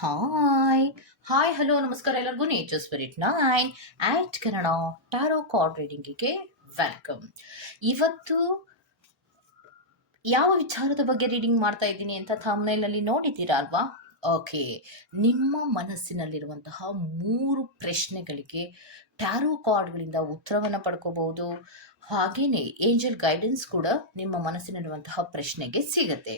Hi hi hello ನಮಸ್ಕಾರ ಎಲ್ಲರಿಗೂ nature spirit nine eight Kannada tarot card ರೀಡಿಂಗಿಗೆ welcome ಇವತ್ತು ಯಾವ ವಿಚಾರದ ಬಗ್ಗೆ ರೀಡಿಂಗ್ ಮಾಡ್ತಾ ಇದ್ದೀನಿ ಅಂತ ಥಂಬ್ನೈಲಲ್ಲಿ ನೋಡಿದ್ದೀರಾ ಅಲ್ವಾ? ಓಕೆ ನಿಮ್ಮ ಮನಸ್ಸಿನಲ್ಲಿರುವಂತಹ ಮೂರು ಪ್ರಶ್ನೆಗಳಿಗೆ ಟ್ಯಾರೋ ಕಾರ್ಡ್ಗಳಿಂದ ಉತ್ತರವನ್ನು ಪಡ್ಕೋಬಹುದು. ಹಾಗೇನೆ ಏಂಜಲ್ ಗೈಡೆನ್ಸ್ ಕೂಡ ನಿಮ್ಮ ಮನಸ್ಸಿನಲ್ಲಿರುವಂತಹ ಪ್ರಶ್ನೆಗೆ ಸಿಗತ್ತೆ.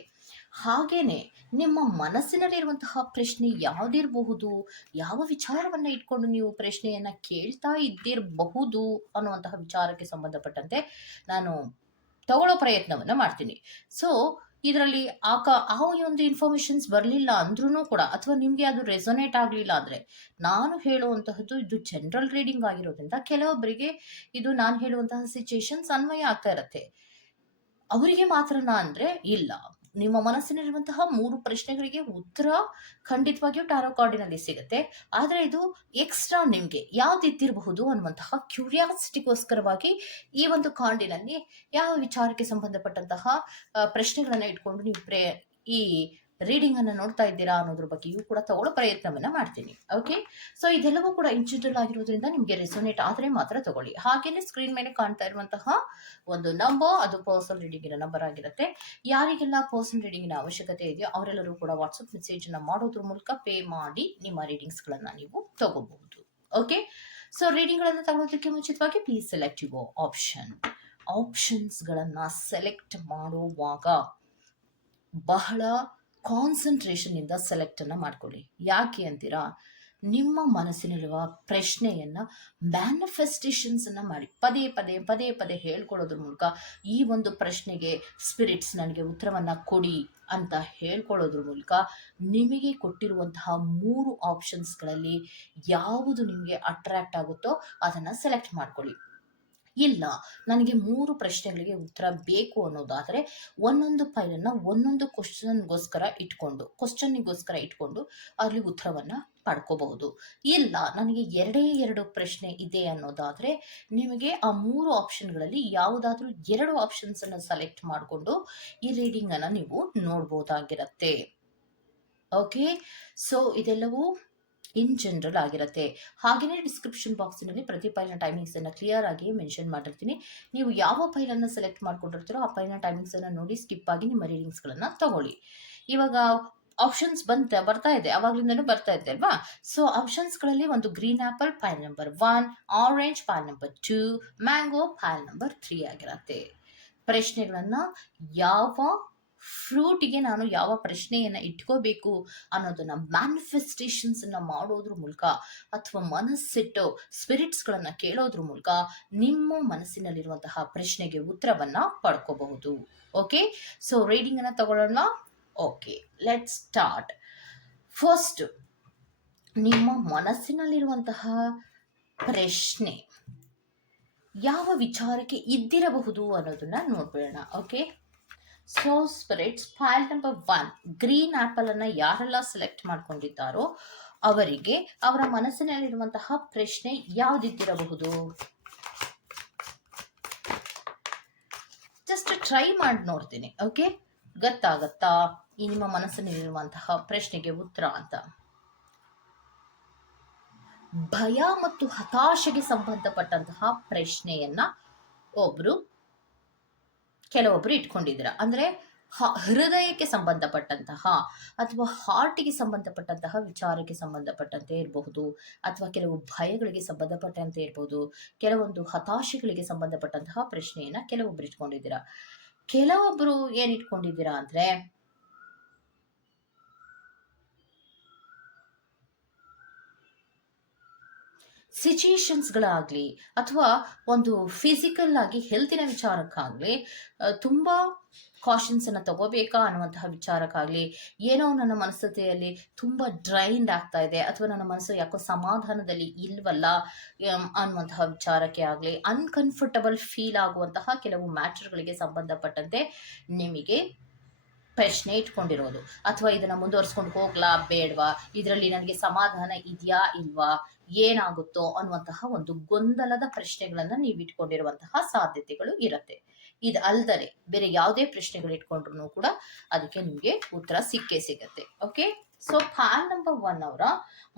ಹಾಗೇನೆ ನಿಮ್ಮ ಮನಸ್ಸಿನಲ್ಲಿರುವಂತಹ ಪ್ರಶ್ನೆ ಯಾವುದಿರಬಹುದು, ಯಾವ ವಿಚಾರವನ್ನ ಇಟ್ಕೊಂಡು ನೀವು ಪ್ರಶ್ನೆಯನ್ನ ಕೇಳ್ತಾ ಇದ್ದಿರಬಹುದು ಅನ್ನುವಂತಹ ವಿಚಾರಕ್ಕೆ ಸಂಬಂಧಪಟ್ಟಂತೆ ನಾನು ತಗೊಳ್ಳೋ ಪ್ರಯತ್ನವನ್ನ ಮಾಡ್ತೀನಿ. ಸೊ ಇದರಲ್ಲಿ ಆ ಕ ಆ ಒಂದು ಇನ್ಫಾರ್ಮೇಶನ್ಸ್ ಬರಲಿಲ್ಲ ಅಂದ್ರೂ ಕೂಡ ಅಥವಾ ನಿಮಗೆ ಅದು ರೆಸೊನೇಟ್ ಆಗಲಿಲ್ಲ ಅಂದರೆ ನಾನು ಹೇಳುವಂತಹದ್ದು ಇದು ಜನರಲ್ ರೀಡಿಂಗ್ ಆಗಿರೋದ್ರಿಂದ ಕೆಲವೊಬ್ಬರಿಗೆ ಇದು ನಾನು ಹೇಳುವಂತಹ ಸಿಚುಯೇಷನ್ಸ್ ಅನ್ವಯ ಆಗ್ತಾ ಇರತ್ತೆ. ಅವರಿಗೆ ಮಾತ್ರನಾ ಅಂದರೆ ಇಲ್ಲ. ನಿಮ್ಮ ಮನಸ್ಸಿನಲ್ಲಿರುವಂತಹ ಮೂರು ಪ್ರಶ್ನೆಗಳಿಗೆ ಉತ್ತರ ಖಂಡಿತವಾಗಿಯೂ ಟಾರೋ ಕಾರ್ಡಿನಲ್ಲಿ ಸಿಗುತ್ತೆ. ಆದರೆ ಇದು ಎಕ್ಸ್ಟ್ರಾ ನಿಮಗೆ ಯಾವ್ದಿದ್ದಿರಬಹುದು ಅನ್ನುವಂತಹ ಕ್ಯೂರಿಯಾಸಿಟಿಗೋಸ್ಕರವಾಗಿ ಈ ಒಂದು ಕಾರ್ಡಿನಲ್ಲಿ ಯಾವ ವಿಚಾರಕ್ಕೆ ಸಂಬಂಧಪಟ್ಟಂತಹ ಪ್ರಶ್ನೆಗಳನ್ನ ಇಟ್ಕೊಂಡು ನೀವು ಪ್ರೇ, ಈ ರೀಡಿಂಗ್ ಅನ್ನು ನೋಡ್ತಾ ಇದ್ದೀರಾ ಅನ್ನೋದ್ರ ಬಗ್ಗೆಯೂ ಕೂಡ ತಗೊಳ್ಳೋ ಪ್ರಯತ್ನವನ್ನ ಮಾಡ್ತೀನಿ ಓಕೆ ಸೊ ಇದೆಲ್ಲವೂ ಕೂಡ ಇಂಚಿಟಲ್ ಆಗಿರೋದ್ರಿಂದ ನಿಮಗೆ ರೆಸೋನೇಟ್ ಆದರೆ ಮಾತ್ರ ತಗೊಳ್ಳಿ. ಹಾಗೇನೆ ಸ್ಕ್ರೀನ್ ಮೇಲೆ ಕಾಣ್ತಾ ಇರುವಂತಹ ಒಂದು ನಂಬರ್ ಅದು ಪರ್ಸನಲ್ ರೀಡಿಂಗಿನ ನಂಬರ್ ಆಗಿರುತ್ತೆ. ಯಾರಿಗೆಲ್ಲ ಪರ್ಸನಲ್ ರೀಡಿಂಗಿನ ಅವಶ್ಯಕತೆ ಇದೆಯೋ ಅವರೆಲ್ಲರೂ ಕೂಡ ವಾಟ್ಸಪ್ ಮೆಸೇಜ್ನ ಮಾಡೋದ್ರ ಮೂಲಕ ಪೇ ಮಾಡಿ ನಿಮ್ಮ ರೀಡಿಂಗ್ಸ್ ಗಳನ್ನ ನೀವು ತಗೋಬಹುದು ಓಕೆ ಸೊ ರೀಡಿಂಗ್ ಗಳನ್ನ ತಗೊಳ್ಳೋದಕ್ಕೆ ಮುಂಚಿತವಾಗಿ please select your option options ಗಳನ್ನ ಸೆಲೆಕ್ಟ್ ಮಾಡುವಾಗ ಬಹಳ ಕಾನ್ಸಂಟ್ರೇಷನ್ ಸೆಲೆಕ್ಟನ್ನು ಮಾಡ್ಕೊಳ್ಳಿ. ಯಾಕೆ ಅಂತೀರಾ? ನಿಮ್ಮ ಮನಸ್ಸಿನಲ್ಲಿರುವ ಪ್ರಶ್ನೆಯನ್ನ ಮ್ಯಾನಿಫೆಸ್ಟೇಷನ್ಸ್ ಅನ್ನ ಮಾಡಿ. ಪದೇ ಪದೇ ಪದೇ ಪದೇ ಹೇಳ್ಕೊಳ್ಳೋದ್ರ ಮೂಲಕ ಈ ಒಂದು ಪ್ರಶ್ನೆಗೆ ಸ್ಪಿರಿಟ್ಸ್ ನನಗೆ ಉತ್ತರವನ್ನು ಕೊಡಿ ಅಂತ ಹೇಳ್ಕೊಳ್ಳೋದ್ರ ಮೂಲಕ ನಿಮಗೆ ಕೊಟ್ಟಿರುವಂತಹ ಮೂರು ಆಪ್ಷನ್ಸ್ಗಳಲ್ಲಿ ಯಾವುದು ನಿಮಗೆ ಅಟ್ರಾಕ್ಟ್ ಆಗುತ್ತೋ ಅದನ್ನ ಸೆಲೆಕ್ಟ್ ಮಾಡ್ಕೊಳ್ಳಿ. ಇಲ್ಲ. ನನಗೆ ಮೂರು ಪ್ರಶ್ನೆಗಳಿಗೆ ಉತ್ತರ ಬೇಕು ಅನ್ನೋದಾದರೆ ಒಂದೊಂದು ಫೈಲನ್ನು ಒಂದೊಂದು ಕ್ವಶನ್ಗೋಸ್ಕರ ಇಟ್ಕೊಂಡು ಕ್ವಶನ್ನಿಗೋಸ್ಕರ ಇಟ್ಕೊಂಡು ಅಲ್ಲಿ ಉತ್ತರವನ್ನು ಪಡ್ಕೋಬಹುದು. ಇಲ್ಲ, ನನಗೆ ಎರಡೇ ಎರಡು ಪ್ರಶ್ನೆ ಇದೆ ಅನ್ನೋದಾದರೆ ನಿಮಗೆ ಆ ಮೂರು ಆಪ್ಷನ್ಗಳಲ್ಲಿ ಯಾವುದಾದ್ರೂ ಎರಡು ಆಪ್ಷನ್ಸನ್ನು ಸೆಲೆಕ್ಟ್ ಮಾಡಿಕೊಂಡು ಈ ರೀಡಿಂಗನ್ನು ನೀವು ನೋಡ್ಬೋದಾಗಿರತ್ತೆ. ಓಕೆ ಸೊ ಇದೆಲ್ಲವೂ ಇನ್ ಜನರಲ್ ಆಗಿರುತ್ತೆ. ಹಾಗೆಯೇ ಡಿಸ್ಕ್ರಿಪ್ಷನ್ ಬಾಕ್ಸಿನಲ್ಲಿ ಪ್ರತಿ ಫೈಲ್ನ ಟೈಮಿಂಗ್ಸ್ ಅನ್ನ ಕ್ಲಿಯರ್ ಆಗಿ ಮೆನ್ಷನ್ ಮಾಡಿರ್ತೀನಿ. ನೀವು ಯಾವ ಫೈಲನ್ನು ಸೆಲೆಕ್ಟ್ ಮಾಡ್ಕೊಂಡಿರ್ತೀರೋ ಆ ಫೈಲ್ನ ಟೈಮಿಂಗ್ಸ್ ಅನ್ನ ನೋಡಿ ಸ್ಕಿಪ್ ಆಗಿ ನಿಮ್ಮ ರೀಡಿಂಗ್ಸ್ಗಳನ್ನು ತಗೊಳ್ಳಿ. ಇವಾಗ ಆಪ್ಷನ್ಸ್ ಬಂತ, ಬರ್ತಾ ಇದೆ. ಅವಾಗ್ಲಿಂದನೂ ಬರ್ತಾ ಇದೆ ಅಲ್ವಾ? ಸೊ ಆಪ್ಷನ್ಸ್ಗಳಲ್ಲಿ ಒಂದು green apple pile number one orange pile number two mango pile number three ಆಗಿರುತ್ತೆ. ಪ್ರಶ್ನೆಗಳನ್ನು ಯಾವ ಫ್ರೂಟಿಗೆ ನಾನು ಯಾವ ಪ್ರಶ್ನೆಯನ್ನ ಇಟ್ಕೋಬೇಕು ಅನ್ನೋದನ್ನ ಮ್ಯಾನಿಫೆಸ್ಟೇಷನ್ಸ್ ಅನ್ನ ಮಾಡೋದ್ರ ಮೂಲಕ ಅಥವಾ ಮನಸ್ಸಿಟ್ಟು ಸ್ಪಿರಿಟ್ಸ್ ಗಳನ್ನ ಕೇಳೋದ್ರ ಮೂಲಕ ನಿಮ್ಮ ಮನಸ್ಸಿನಲ್ಲಿರುವಂತಹ ಪ್ರಶ್ನೆಗೆ ಉತ್ತರವನ್ನ ಪಡ್ಕೋಬಹುದು. ಓಕೆ? ಸೊ ರೀಡಿಂಗ್ ಅನ್ನ ತಗೊಳ್ಳೋಣ? ಓಕೆ ಲೆಟ್ ಸ್ಟಾರ್ಟ್ ಫಸ್ಟ್ ನಿಮ್ಮ ಮನಸ್ಸಿನಲ್ಲಿರುವಂತಹ ಪ್ರಶ್ನೆ ಯಾವ ವಿಚಾರಕ್ಕೆ ಇದ್ದಿರಬಹುದು ಅನ್ನೋದನ್ನ ನೋಡ್ಬೇಡ okay? So spirits pile number one green apple ಅನ್ನ ಯಾರೆಲ್ಲ ಸೆಲೆಕ್ಟ್ ಮಾಡ್ಕೊಂಡಿದ್ದಾರೋ ಅವರಿಗೆ ಅವರ ಮನಸ್ಸಿನಲ್ಲಿರುವಂತಹ ಪ್ರಶ್ನೆ ಯಾವುದಿದ್ದಿರಬಹುದು? ಜಸ್ಟ್ ಟ್ರೈ ಮಾಡಿ ನೋಡ್ತೀನಿ ಓಕೆ ಗೊತ್ತಾಗತ್ತಾ? ಈ ನಿಮ್ಮ ಮನಸ್ಸಿನಲ್ಲಿರುವಂತಹ ಪ್ರಶ್ನೆಗೆ ಉತ್ತರ ಅಂತ. ಭಯ ಮತ್ತು ಹತಾಶೆಗೆ ಸಂಬಂಧಪಟ್ಟಂತಹ ಪ್ರಶ್ನೆಯನ್ನ ಒಬ್ರು ಕೆಲವೊಬ್ರು ಇಟ್ಕೊಂಡಿದ್ದೀರ ಅಂದ್ರೆ ಹ- ಹೃದಯಕ್ಕೆ ಸಂಬಂಧಪಟ್ಟಂತಹ ಅಥವಾ ಹಾರ್ಟಿಗೆ ಸಂಬಂಧಪಟ್ಟಂತಹ ವಿಚಾರಕ್ಕೆ ಸಂಬಂಧಪಟ್ಟಂತೆ ಇರಬಹುದು, ಅಥವಾ ಕೆಲವು ಭಯಗಳಿಗೆ ಸಂಬಂಧಪಟ್ಟಂತೆ ಇರಬಹುದು, ಕೆಲವೊಂದು ಹತಾಶೆಗಳಿಗೆ ಸಂಬಂಧಪಟ್ಟಂತಹ ಪ್ರಶ್ನೆಯನ್ನ ಕೆಲವೊಬ್ರು ಇಟ್ಕೊಂಡಿದ್ದೀರಾ. ಕೆಲವೊಬ್ಬರು ಏನು ಇಟ್ಕೊಂಡಿದ್ದೀರಾ ಅಂದ್ರೆ ಸಿಚುಯೇಷನ್ಸ್ಗಳಾಗಲಿ ಅಥವಾ ಒಂದು ಫಿಸಿಕಲ್ ಆಗಿ ಹೆಲ್ತಿನ ವಿಚಾರಕ್ಕಾಗಲಿ ತುಂಬ ಕಾಷನ್ಸನ್ನು ತಗೋಬೇಕಾ ಅನ್ನುವಂತಹ ವಿಚಾರಕ್ಕಾಗಲಿ ಏನೋ ನನ್ನ ಮನಸ್ಥಿತಿಯಲ್ಲಿ ತುಂಬ ಡ್ರೈನ್ಡ್ ಆಗ್ತಾ ಇದೆ ಅಥವಾ ನನ್ನ ಮನಸ್ಸು ಯಾಕೋ ಸಮಾಧಾನದಲ್ಲಿ ಇಲ್ವಲ್ಲ ಅನ್ನುವಂತಹ ವಿಚಾರಕ್ಕೆ ಆಗಲಿ ಅನ್ಕಂಫರ್ಟಬಲ್ ಫೀಲ್ ಆಗುವಂತಹ ಕೆಲವು ಮ್ಯಾಟರ್ಗಳಿಗೆ ಸಂಬಂಧಪಟ್ಟಂತೆ ನಿಮಗೆ ಪ್ರಶ್ನೆ ಇಟ್ಕೊಂಡಿರೋದು. ಅಥವಾ ಇದನ್ನ ಮುಂದುವರ್ಸ್ಕೊಂಡು ಹೋಗ್ಲಾ ಬೇಡವಾ? ಇದರಲ್ಲಿ ನನಗೆ ಸಮಾಧಾನ ಇದೆಯಾ ಇಲ್ವಾ? ಏನಾಗುತ್ತೋ ಅನ್ನುವಂತಹ ಒಂದು ಗೊಂದಲದ ಪ್ರಶ್ನೆಗಳನ್ನ ನೀವು ಇಟ್ಕೊಂಡಿರುವಂತಹ ಸಾಧ್ಯತೆಗಳು ಇರುತ್ತೆ. ಇದು ಅಲ್ದರೆ ಬೇರೆ ಯಾವುದೇ ಪ್ರಶ್ನೆಗಳು ಇಟ್ಕೊಂಡ್ರು ಕೂಡ ಅದಕ್ಕೆ ನಿಮಗೆ ಉತ್ತರ ಸಿಕ್ಕೇ ಸಿಗತ್ತೆ. Okay so pile number one ಅವರ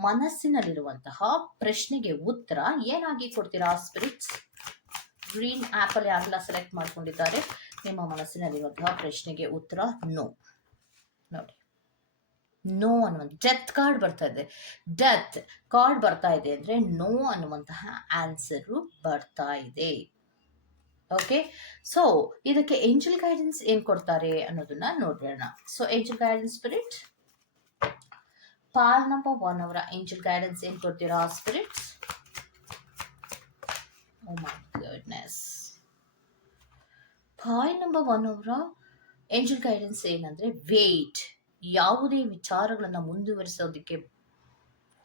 ಮನಸ್ಸಿನಲ್ಲಿರುವಂತಹ ಪ್ರಶ್ನೆಗೆ ಉತ್ತರ ಏನಾಗಿ ಕೊಡ್ತೀರಾ ಸ್ಪಿರಿಟ್ಸ್ ಗ್ರೀನ್ ಆಪಲ್ ಯಾರೆಲ್ಲ ಸೆಲೆಕ್ಟ್ ಮಾಡ್ಕೊಂಡಿದ್ದಾರೆ? ನಿಮ್ಮ ಮನಸ್ಸಿನಲ್ಲಿರುವಂತಹ ಪ್ರಶ್ನೆಗೆ ಉತ್ತರ ನೋ ನೋಡಿ. ನೋ ಅನ್ನುವಂಥ ಡೆತ್ ಕಾರ್ಡ್ ಬರ್ತಾ ಇದೆ. ಡೆತ್ ಕಾರ್ಡ್ ಬರ್ತಾ ಇದೆ ಅಂದ್ರೆ ನೋ ಅನ್ನುವಂತಹ ಆನ್ಸರು ಬರ್ತಾ ಇದೆ. ಓಕೆ ಸೊ ಇದಕ್ಕೆ ಏಂಜಲ್ ಗೈಡೆನ್ಸ್ ಏನು ಕೊಡ್ತಾರೆ ಅನ್ನೋದನ್ನ ನೋಡೋಣ so angel guidance spirit pile number one ಅವರ ಏಂಜಲ್ ಗೈಡೆನ್ಸ್ ಏನು ಕೊಡ್ತೀರಾ spirits oh my goodness pile number one ಅವರ ಏಂಜಲ್ ಗೈಡೆನ್ಸ್ ಏನಂದ್ರೆ ವೇಟ್ ಯಾವುದೇ ವಿಚಾರಗಳನ್ನ ಮುಂದುವರಿಸೋದಕ್ಕೆ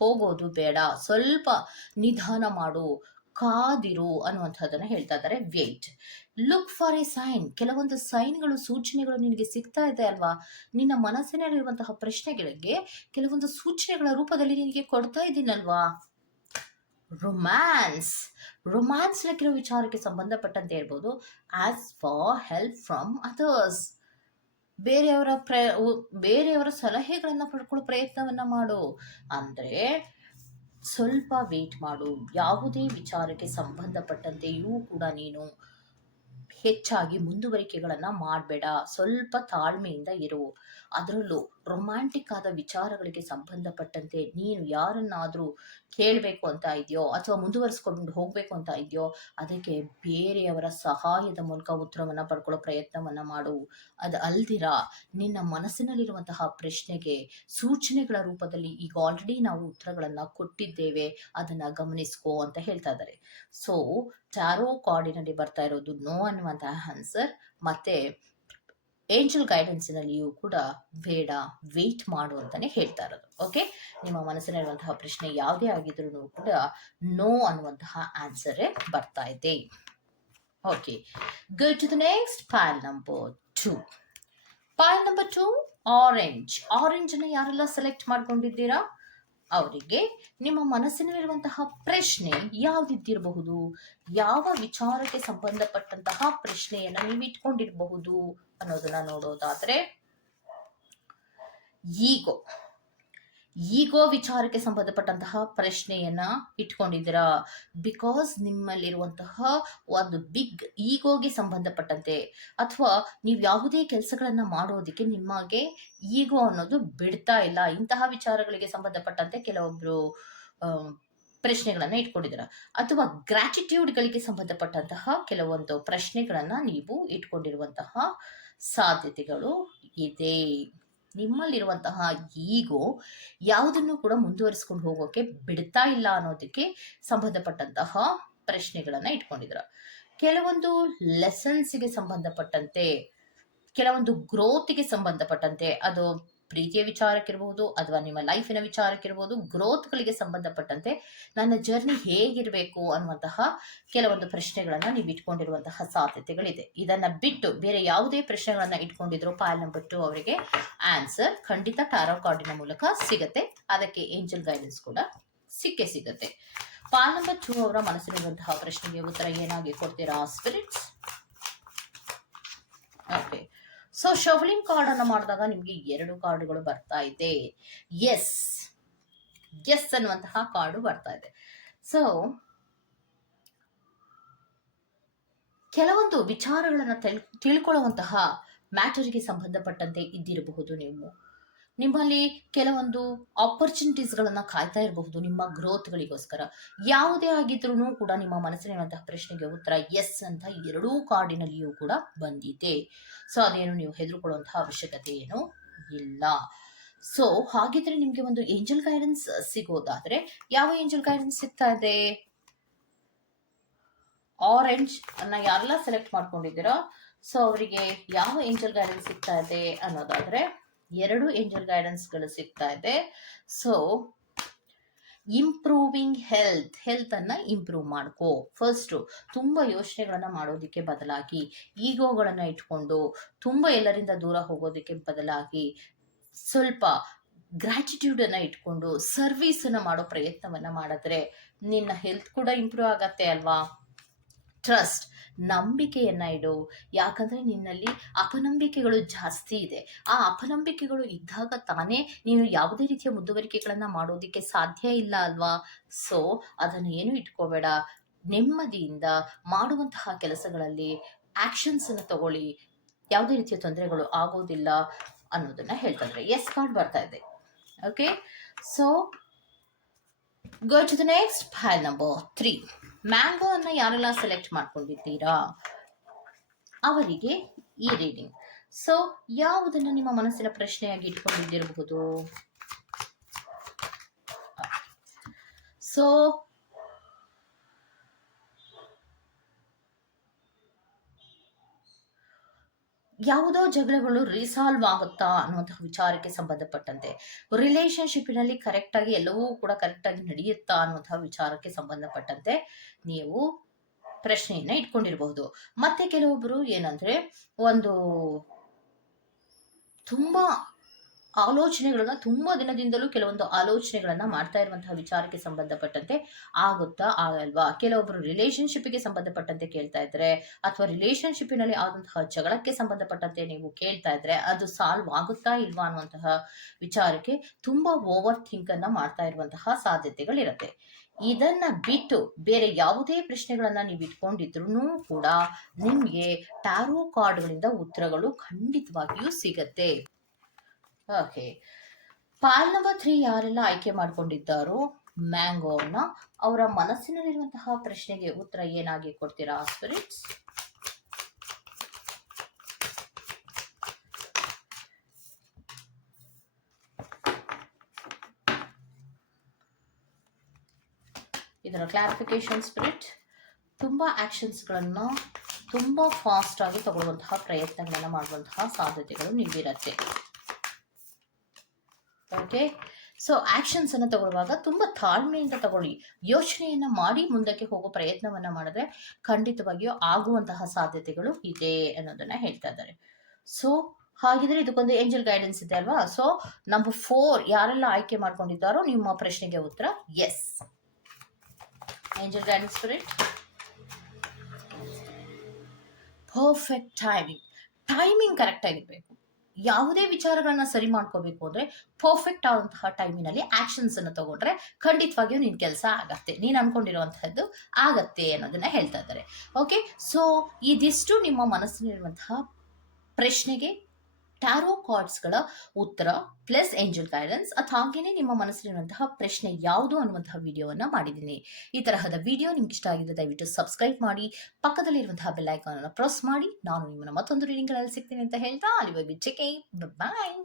ಹೋಗೋದು ಬೇಡ. ಸ್ವಲ್ಪ ನಿಧಾನ ಮಾಡು. ಕಾದಿರು ಅನ್ನುವಂಥದ್ದನ್ನು ಹೇಳ್ತಾ ಇದ್ದಾರೆ. Wait look for a sign ಕೆಲವೊಂದು ಸೈನ್ಗಳು ಸೂಚನೆಗಳು ನಿನಗೆ ಸಿಗ್ತಾ ಇದೆ ಅಲ್ವಾ? ನಿನ್ನ ಮನಸ್ಸಿನಲ್ಲಿರುವಂತಹ ಪ್ರಶ್ನೆಗಳಿಗೆ ಕೆಲವೊಂದು ಸೂಚನೆಗಳ ರೂಪದಲ್ಲಿ ನಿನಗೆ ಕೊಡ್ತಾ ಇದ್ದೀನಲ್ವಾ? ರೊಮ್ಯಾನ್ಸ್ ರೊಮ್ಯಾನ್ಸ್ನ ಕೆಲವು ವಿಚಾರಕ್ಕೆ ಸಂಬಂಧಪಟ್ಟಂತೆ ಇರ್ಬೋದು ask for help from others ಬೇರೆಯವರ ಪ್ರ ಬೇರೆಯವರ ಸಲಹೆಗಳನ್ನು ಪಡ್ಕೊಳ್ಳೋ ಪ್ರಯತ್ನವನ್ನು ಮಾಡು. ಅಂದರೆ ಸ್ವಲ್ಪ ವೇಟ್ ಮಾಡು. ಯಾವುದೇ ವಿಚಾರಕ್ಕೆ ಸಂಬಂಧಪಟ್ಟಂತೆಯೂ ಕೂಡ ನೀನು ಹೆಚ್ಚಾಗಿ ಮುಂದುವರಿಕೆಗಳನ್ನು ಮಾಡಬೇಡ. ಸ್ವಲ್ಪ ತಾಳ್ಮೆಯಿಂದ ಇರು. ಅದರಲ್ಲೂ ರೊಮ್ಯಾಂಟಿಕ್ ಆದ ವಿಚಾರಗಳಿಗೆ ಸಂಬಂಧಪಟ್ಟಂತೆ ನೀನು ಯಾರನ್ನಾದರೂ ಕೇಳಬೇಕು ಅಂತ ಇದೆಯೋ ಅಥವಾ ಮುಂದುವರಿಸ್ಕೊಂಡು ಹೋಗಬೇಕು ಅಂತ ಇದೆಯೋ, ಅದಕ್ಕೆ ಬೇರೆಯವರ ಸಹಾಯದ ಮೂಲಕ ಉತ್ತರವನ್ನು ಪಡ್ಕೊಳ್ಳೋ ಪ್ರಯತ್ನವನ್ನ ಮಾಡು. ಅದು ಅಲ್ದಿರ, ನಿನ್ನ ಮನಸ್ಸಿನಲ್ಲಿರುವಂತಹ ಪ್ರಶ್ನೆಗೆ ಸೂಚನೆಗಳ ರೂಪದಲ್ಲಿ ಈಗ ಆಲ್ರೆಡಿ ನಾವು ಉತ್ತರಗಳನ್ನು ಕೊಟ್ಟಿದ್ದೇವೆ, ಅದನ್ನ ಗಮನಿಸ್ಕೋ ಅಂತ ಹೇಳ್ತಾ ಇದ್ದಾರೆ. ಸೊ ಟ್ಯಾರೋ ಕಾರ್ಡಿನಲ್ಲಿ ಬರ್ತಾ ಇರೋದು ನೋ ಅನ್ನುವಂತಹ ಆನ್ಸರ್ ಮತ್ತೆ ಏಂಜಲ್ ಗೈಡೆನ್ಸಿನಲ್ಲಿಯೂ ಕೂಡ ಬೇಡ ವೆಯ್ಟ್ ಮಾಡು ಅಂತಾನೆ ಹೇಳ್ತಾ ಇರೋದು. ಓಕೆ ನಿಮ್ಮ ಮನಸ್ಸಿನಲ್ಲಿರುವಂತಹ ಪ್ರಶ್ನೆ ಯಾವುದೇ ಆಗಿದ್ರೂ ಕೂಡ ನೋ ಅನ್ನುವಂತಹ ಆನ್ಸರೇ ಬರ್ತಾ ಇದೆ. Okay go to the next pile number two pile number two orange orange ಅನ್ನು ಯಾರೆಲ್ಲ ಸೆಲೆಕ್ಟ್ ಮಾಡ್ಕೊಂಡಿದ್ದೀರಾ? ಅವರಿಗೆ ನಿಮ್ಮ ಮನಸ್ಸಿನಲ್ಲಿರುವಂತಹ ಪ್ರಶ್ನೆ ಯಾವ್ದಿದ್ದಿರಬಹುದು? ಯಾವ ವಿಚಾರಕ್ಕೆ ಸಂಬಂಧಪಟ್ಟಂತಹ ಪ್ರಶ್ನೆಯನ್ನ ನೀವು ಇಟ್ಕೊಂಡಿರಬಹುದು? ಅನ್ನೋದನ್ನ ನೋಡೋದಾದ್ರೆ ಈಗೋ. ಈಗೋ ವಿಚಾರಕ್ಕೆ ಸಂಬಂಧಪಟ್ಟಂತಹ ಪ್ರಶ್ನೆಯನ್ನ ಇಟ್ಕೊಂಡಿದ್ದೀರಾ. ಬಿಕಾಸ್ ನಿಮ್ಮಲ್ಲಿರುವಂತಹ ಒಂದು ಬಿಗ್ ಈಗೋಗೆ ಸಂಬಂಧಪಟ್ಟಂತೆ ಅಥವಾ ನೀವು ಯಾವುದೇ ಕೆಲಸಗಳನ್ನ ಮಾಡೋದಕ್ಕೆ ನಿಮಗೆ ಈಗೋ ಅನ್ನೋದು ಬಿಡ್ತಾ ಇಲ್ಲ. ಇಂತಹ ವಿಚಾರಗಳಿಗೆ ಸಂಬಂಧಪಟ್ಟಂತೆ ಕೆಲವೊಬ್ರು ಪ್ರಶ್ನೆಗಳನ್ನ ಇಟ್ಕೊಂಡಿದ್ದೀರಾ. ಅಥವಾ ಗ್ರಾಟಿಟ್ಯೂಡ್ಗಳಿಗೆ ಸಂಬಂಧಪಟ್ಟಂತಹ ಕೆಲವೊಂದು ಪ್ರಶ್ನೆಗಳನ್ನ ನೀವು ಇಟ್ಕೊಂಡಿರುವಂತಹ ಸಾಧ್ಯತೆಗಳು ಇದೆ. ನಿಮ್ಮಲ್ಲಿರುವಂತಹ ಈಗೋ ಯಾವುದನ್ನು ಕೂಡ ಮುಂದುವರಿಸ್ಕೊಂಡು ಹೋಗೋಕೆ ಬಿಡ್ತಾ ಇಲ್ಲ ಅನ್ನೋದಕ್ಕೆ ಸಂಬಂಧಪಟ್ಟಂತಹ ಪ್ರಶ್ನೆಗಳನ್ನ ಇಟ್ಕೊಂಡಿದ್ರ. ಕೆಲವೊಂದು ಲೆಸನ್ಸ್ಗೆ ಸಂಬಂಧಪಟ್ಟಂತೆ, ಕೆಲವೊಂದು ಗ್ರೋತ್ಗೆ ಸಂಬಂಧಪಟ್ಟಂತೆ ಅದು ಪ್ರೀತಿಯ ವಿಚಾರಕ್ಕಿರ್ಬೋದು ಅಥವಾ ನಿಮ್ಮ ಲೈಫಿನ ವಿಚಾರಕ್ಕಿರ್ಬೋದು ಗ್ರೋತ್ಗಳಿಗೆ ಸಂಬಂಧಪಟ್ಟಂತೆ ನನ್ನ ಜರ್ನಿ ಹೇಗಿರಬೇಕು ಅನ್ನುವಂತಹ ಕೆಲವೊಂದು ಪ್ರಶ್ನೆಗಳನ್ನ ನೀವು ಇಟ್ಕೊಂಡಿರುವಂತಹ ಸಾಧ್ಯತೆಗಳಿದೆ. ಇದನ್ನ ಬಿಟ್ಟು ಬೇರೆ ಯಾವುದೇ ಪ್ರಶ್ನೆಗಳನ್ನ ಇಟ್ಕೊಂಡಿದ್ರು ಪಾಯಲ್ ನಂಬರ್ ಟು ಅವರಿಗೆ ಆನ್ಸರ್ ಖಂಡಿತ ಟಾರೋ ಕಾರ್ಡಿನ ಮೂಲಕ ಸಿಗತ್ತೆ. ಅದಕ್ಕೆ ಏಂಜಲ್ ಗೈಡೆನ್ಸ್ ಕೂಡ ಸಿಕ್ಕೇ ಸಿಗತ್ತೆ. ಪಾಲ್ ನಂಬರ್ ಟೂ ಅವರ ಮನಸ್ಸಿನಂತಹ ಪ್ರಶ್ನೆಗೆ ಉತ್ತರ ಏನಾಗಿ ಕೊಡ್ತೀರಾ? Spirits okay so shuffling card ಅನ್ನು ಮಾಡಿದಾಗ ನಿಮಗೆ ಎರಡು ಕಾರ್ಡ್ಗಳು ಬರ್ತಾ ಇದೆ. ಎಸ್ ಎಸ್ ಅನ್ನುವಂತಹ ಕಾರ್ಡು ಬರ್ತಾ ಇದೆ. ಸೊ ಕೆಲವೊಂದು ವಿಚಾರಗಳನ್ನು ತಿಳ್ ತಿಳ್ಕೊಳ್ಳುವಂತಹ ಮ್ಯಾಟರ್ಗೆ ಸಂಬಂಧಪಟ್ಟಂತೆ ಇದ್ದಿರಬಹುದು ನೀವು. ನಿಮ್ಮಲ್ಲಿ ಕೆಲವೊಂದು ಆಪರ್ಚುನಿಟೀಸ್ಗಳನ್ನು ಕಾಯ್ತಾ ಇರಬಹುದು, ನಿಮ್ಮ ಗ್ರೋತ್ಗಳಿಗೋಸ್ಕರ ಯಾವುದೇ ಆಗಿದ್ರೂ ಕೂಡ ನಿಮ್ಮ ಮನಸ್ಸಿನಂತಹ ಪ್ರಶ್ನೆಗೆ ಉತ್ತರ ಎಸ್ ಅಂತ ಎರಡೂ ಕಾರ್ಡಿನಲ್ಲಿಯೂ ಕೂಡ ಬಂದಿದೆ. ಸೊ ಅದೇನು ನೀವು ಹೆದರ್ಕೊಳ್ಳುವಂತಹ ಅವಶ್ಯಕತೆ ಏನು ಇಲ್ಲ. ಸೊ ಹಾಗಿದ್ರೆ ನಿಮಗೆ ಒಂದು ಏಂಜಲ್ ಗೈಡೆನ್ಸ್ ಸಿಗೋದಾದ್ರೆ ಯಾವ ಏಂಜಲ್ ಗೈಡೆನ್ಸ್ ಸಿಗ್ತಾ ಇದೆ? ಆರೆಂಜ್ ಅನ್ನ ಯಾರೆಲ್ಲ ಸೆಲೆಕ್ಟ್ ಮಾಡ್ಕೊಂಡಿದ್ದೀರಾ ಸೊ ಅವರಿಗೆ ಯಾವ ಏಂಜಲ್ ಗೈಡೆನ್ಸ್ ಸಿಗ್ತಾ ಇದೆ ಅನ್ನೋದಾದ್ರೆ ಎರಡು ಏಂಜಲ್ ಗೈಡೆನ್ಸ್ಗಳು ಸಿಗ್ತಾ ಇದೆ. ಸೊ ಇಂಪ್ರೂವಿಂಗ್ ಹೆಲ್ತ್ ಹೆಲ್ತ್ ಅನ್ನ ಇಂಪ್ರೂವ್ ಮಾಡ್ಕೋ. ಫಸ್ಟ್ ತುಂಬಾ ಯೋಚನೆಗಳನ್ನ ಮಾಡೋದಕ್ಕೆ ಬದಲಾಗಿ ಈಗೋಗಳನ್ನ ಇಟ್ಕೊಂಡು ತುಂಬಾ ಎಲ್ಲರಿಂದ ದೂರ ಹೋಗೋದಕ್ಕೆ ಬದಲಾಗಿ ಸ್ವಲ್ಪ ಗ್ರಾಟಿಟ್ಯೂಡ್ ಅನ್ನ ಇಟ್ಕೊಂಡು ಸರ್ವಿಸ್ ಅನ್ನ ಮಾಡೋ ಪ್ರಯತ್ನವನ್ನ ಮಾಡಿದ್ರೆ ನಿನ್ನ ಹೆಲ್ತ್ ಕೂಡ ಇಂಪ್ರೂವ್ ಆಗತ್ತೆ ಅಲ್ವಾ? ಟ್ರಸ್ಟ್ ನಂಬಿಕೆಯನ್ನ ಇಡು. ಯಾಕಂದ್ರೆ ನಿನ್ನಲ್ಲಿ ಅಪನಂಬಿಕೆಗಳು ಜಾಸ್ತಿ ಇದೆ. ಆ ಅಪನಂಬಿಕೆಗಳು ಇದ್ದಾಗ ತಾನೇ ನೀನು ಯಾವುದೇ ರೀತಿಯ ಮುಂದುವರಿಕೆಗಳನ್ನು ಮಾಡೋದಕ್ಕೆ ಸಾಧ್ಯ ಇಲ್ಲ ಅಲ್ವಾ? ಸೊ ಅದನ್ನು ಏನು ಇಟ್ಕೋಬೇಡ. ನೆಮ್ಮದಿಯಿಂದ ಮಾಡುವಂತಹ ಕೆಲಸಗಳಲ್ಲಿ ಆಕ್ಷನ್ಸ್ ಅನ್ನು ತಗೊಳ್ಳಿ. ಯಾವುದೇ ರೀತಿಯ ತೊಂದರೆಗಳು ಆಗೋದಿಲ್ಲ ಅನ್ನೋದನ್ನ ಹೇಳ್ತಾ ಇದ್ರೆ ಎಸ್ ಕಾರ್ಡ್ ಬರ್ತಾ ಇದೆ. Okay so go to the next pile number three mango ಅನ್ನ ಯಾರೆಲ್ಲ ಸೆಲೆಕ್ಟ್ ಮಾಡ್ಕೊಂಡಿದ್ದೀರಾ? ಅವರಿಗೆ ಈ ರೀಡಿಂಗ್ ಸೊ ಯಾವುದನ್ನ ನಿಮ್ಮ ಮನಸ್ಸಿನ ಪ್ರಶ್ನೆಯಾಗಿ ಇಟ್ಕೊಂಡಿದ್ದಿರಬಹುದು? ಸೊ ಯಾವುದೋ ಜಗಳಗಳು ರಿಸಾಲ್ವ್ ಆಗುತ್ತಾ ಅನ್ನುವಂತಹ ವಿಚಾರಕ್ಕೆ ಸಂಬಂಧಪಟ್ಟಂತೆ ರಿಲೇಶನ್ಶಿಪ್ಪಿನಲ್ಲಿ ಕರೆಕ್ಟಾಗಿ ಎಲ್ಲವೂ ಕೂಡ ಕರೆಕ್ಟಾಗಿ ನಡೆಯುತ್ತಾ ಅನ್ನುವಂತಹ ವಿಚಾರಕ್ಕೆ ಸಂಬಂಧಪಟ್ಟಂತೆ ನೀವು ಪ್ರಶ್ನೆಯನ್ನ ಇಟ್ಕೊಂಡಿರಬಹುದು. ಮತ್ತೆ ಕೆಲವೊಬ್ಬರು ಏನಂದ್ರೆ ಒಂದು ತುಂಬಾ ಆಲೋಚನೆಗಳನ್ನ ತುಂಬಾ ದಿನದಿಂದಲೂ ಕೆಲವೊಂದು ಆಲೋಚನೆಗಳನ್ನ ಮಾಡ್ತಾ ಇರುವಂತಹ ವಿಚಾರಕ್ಕೆ ಸಂಬಂಧಪಟ್ಟಂತೆ ಆಗುತ್ತಾ ಆಗಲ್ವಾ? ಕೆಲವೊಬ್ಬರು ರಿಲೇಶನ್ಶಿಪ್ಗೆ ಸಂಬಂಧಪಟ್ಟಂತೆ ಕೇಳ್ತಾ ಇದ್ರೆ ಅಥವಾ ರಿಲೇಶನ್ಶಿಪ್ಪಿನಲ್ಲಿ ಆದಂತಹ ಜಗಳಕ್ಕೆ ಸಂಬಂಧಪಟ್ಟಂತೆ ನೀವು ಕೇಳ್ತಾ ಇದ್ರೆ ಅದು ಸಾಲ್ವ್ ಆಗುತ್ತಾ ಇಲ್ವಾ ಅನ್ನುವಂತಹ ವಿಚಾರಕ್ಕೆ ತುಂಬಾ ಓವರ್ ಥಿಂಕ್ ಅನ್ನ ಮಾಡ್ತಾ ಇರುವಂತಹ ಸಾಧ್ಯತೆಗಳಿರುತ್ತೆ. ಇದನ್ನ ಬಿಟ್ಟು ಬೇರೆ ಯಾವುದೇ ಪ್ರಶ್ನೆಗಳನ್ನ ನೀವು ಇಟ್ಕೊಂಡಿದ್ರು ಕೂಡ ನಿಮ್ಗೆ ಟ್ಯಾರೋ ಕಾರ್ಡ್ಗಳಿಂದ ಉತ್ತರಗಳು ಖಂಡಿತವಾಗಿಯೂ ಸಿಗತ್ತೆ. ಓಕೆ. ಪಾಲ್ ನಂಬರ್ ತ್ರೀ ಯಾರೆಲ್ಲ ಆಯ್ಕೆ ಮಾಡ್ಕೊಂಡಿದ್ದಾರೋ ಮ್ಯಾಂಗೋನ ಅವರ ಮನಸ್ಸಿನಲ್ಲಿರುವಂತಹ ಪ್ರಶ್ನೆಗೆ ಉತ್ತರ ಏನಾಗಿ ಕೊಡ್ತೀರಾ ಸ್ಪಿರಿಟ್ಸ್ ಇದರ ಕ್ಲಾರಿಫಿಕೇಶನ್ ಸ್ಪಿರಿಟ್ ತುಂಬ ತುಂಬ ಫಾಸ್ಟ್ ಆಗಿ ತಗೊಳ್ಳುವಂತಹ ಪ್ರಯತ್ನಗಳನ್ನು ಮಾಡುವಂತಹ ಸಾಧ್ಯತೆಗಳು ನಿಮ್ಗಿರತ್ತೆ ಓಕೆ? ಸೊ ಆಕ್ಷನ್ಸ್ ಅನ್ನು ತಗೊಳ್ಳುವಾಗ ತುಂಬ ತಾಳ್ಮೆಯಿಂದ ತಗೊಳ್ಳಿ. ಯೋಚನೆಯನ್ನ ಮಾಡಿ ಮುಂದಕ್ಕೆ ಹೋಗೋ ಪ್ರಯತ್ನವನ್ನ ಮಾಡಿದ್ರೆ ಖಂಡಿತವಾಗಿಯೂ ಆಗುವಂತಹ ಸಾಧ್ಯತೆಗಳು ಇದೆ ಅನ್ನೋದನ್ನ ಹೇಳ್ತಾ ಇದ್ದಾರೆ. ಸೊ ಹಾಗಿದ್ರೆ ಇದಕ್ಕೊಂದು ಏಂಜಲ್ ಗೈಡೆನ್ಸ್ ಇದೆ ಅಲ್ವಾ? ಸೊ ನಂಬರ್ ಫೋರ್ ಯಾರೆಲ್ಲ ಆಯ್ಕೆ ಮಾಡ್ಕೊಂಡಿದ್ದಾರೋ ನಿಮ್ಮ ಪ್ರಶ್ನೆಗೆ ಉತ್ತರ yes angel guidance spirit perfect timing timing correct ಆಗಿರ್ಬೇಕು. ಯಾವುದೇ ವಿಚಾರಗಳನ್ನ ಸರಿ ಮಾಡ್ಕೋಬೇಕು ಅಂದ್ರೆ ಪರ್ಫೆಕ್ಟ್ ಆದಂತಹ ಟೈಮಿನಲ್ಲಿ ಆಕ್ಷನ್ಸ್ ಅನ್ನು ತಗೊಂಡ್ರೆ ಖಂಡಿತವಾಗಿಯೂ ನಿನ್ ಕೆಲಸ ಆಗತ್ತೆ. ನೀನ್ ಅನ್ಕೊಂಡಿರುವಂತಹದ್ದು ಆಗತ್ತೆ ಅನ್ನೋದನ್ನ ಹೇಳ್ತಾ ಇದ್ದಾರೆ. ಓಕೆ ಸೊ ಇದಿಷ್ಟು ನಿಮ್ಮ ಮನಸ್ಸಿನಲ್ಲಿರುವಂತಹ ಪ್ರಶ್ನೆಗೆ ಟ್ಯಾರೋ ಕಾರ್ಡ್ಸ್ಗಳ ಉತ್ತರ ಪ್ಲಸ್ ಏಂಜಲ್ ಗೈಡೆನ್ಸ್ ಅಥವಾ ಹಾಗೇನೆ ನಿಮ್ಮ ಮನಸ್ಸಿನಂತಹ ಪ್ರಶ್ನೆ ಯಾವುದು ಅನ್ನುವಂತಹ ವಿಡಿಯೋವನ್ನ ಮಾಡಿದ್ದೀನಿ. ಈ ತರಹದ ವಿಡಿಯೋ ನಿಮ್ಗೆ ಇಷ್ಟ ಆಗಿದ್ರೆ ದಯವಿಟ್ಟು ಸಬ್ಸ್ಕ್ರೈಬ್ ಮಾಡಿ, ಪಕ್ಕದಲ್ಲಿರುವಂತಹ ಬೆಲ್ ಅನ್ನು ಪ್ರೆಸ್ ಮಾಡಿ. ನಾನು ನಿಮ್ಮನ್ನು ಮತ್ತೊಂದು ರೀಡಿಂಗ್ಗಳಲ್ಲಿ ಸಿಗ್ತೀನಿ ಅಂತ ಹೇಳ್ತಾ, ಅಲ್ಲಿ ಚೆಕ್ ಬಾಯ್